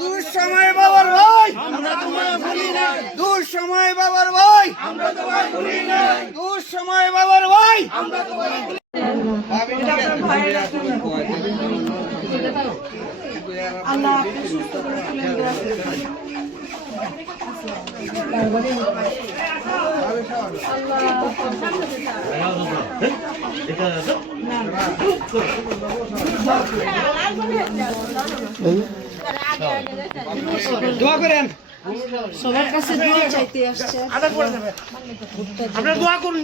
দুঃসময় বাবার ভাই আমরা তোমায় ভুলি নাই, দুঃসময় বাবার ভাই আমরা তোমায় ভুলি নাই, দুঃসময় বাবার ভাই আমরা তোমায় ভুলি নাই। আল্লাহ আপনি সুস্থ করে তুলেন। দোয়া করেন, সবার কাছে দোয়া চাইতে আসছে। আপনারা দোয়া করুন।